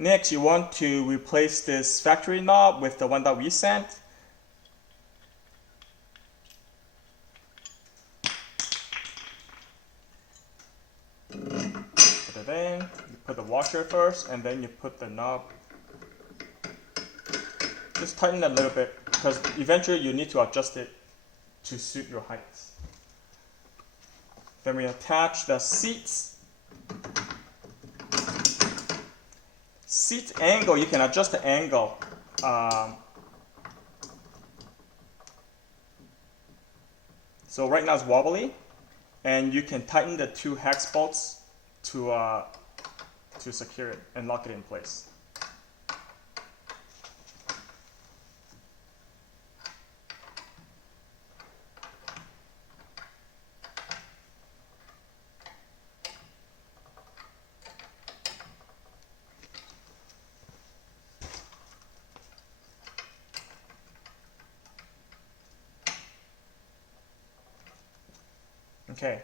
Next, you want to replace this factory knob with the one that we sent. Put it in, you put the washer first, and then you put the knob. Just tighten it a little bit, because eventually you need to adjust it to suit your heights. Then we attach the seats. Seat angle, you can adjust the angle. So right now it's wobbly, and you can tighten the two hex bolts to secure it and lock it in place. Okay,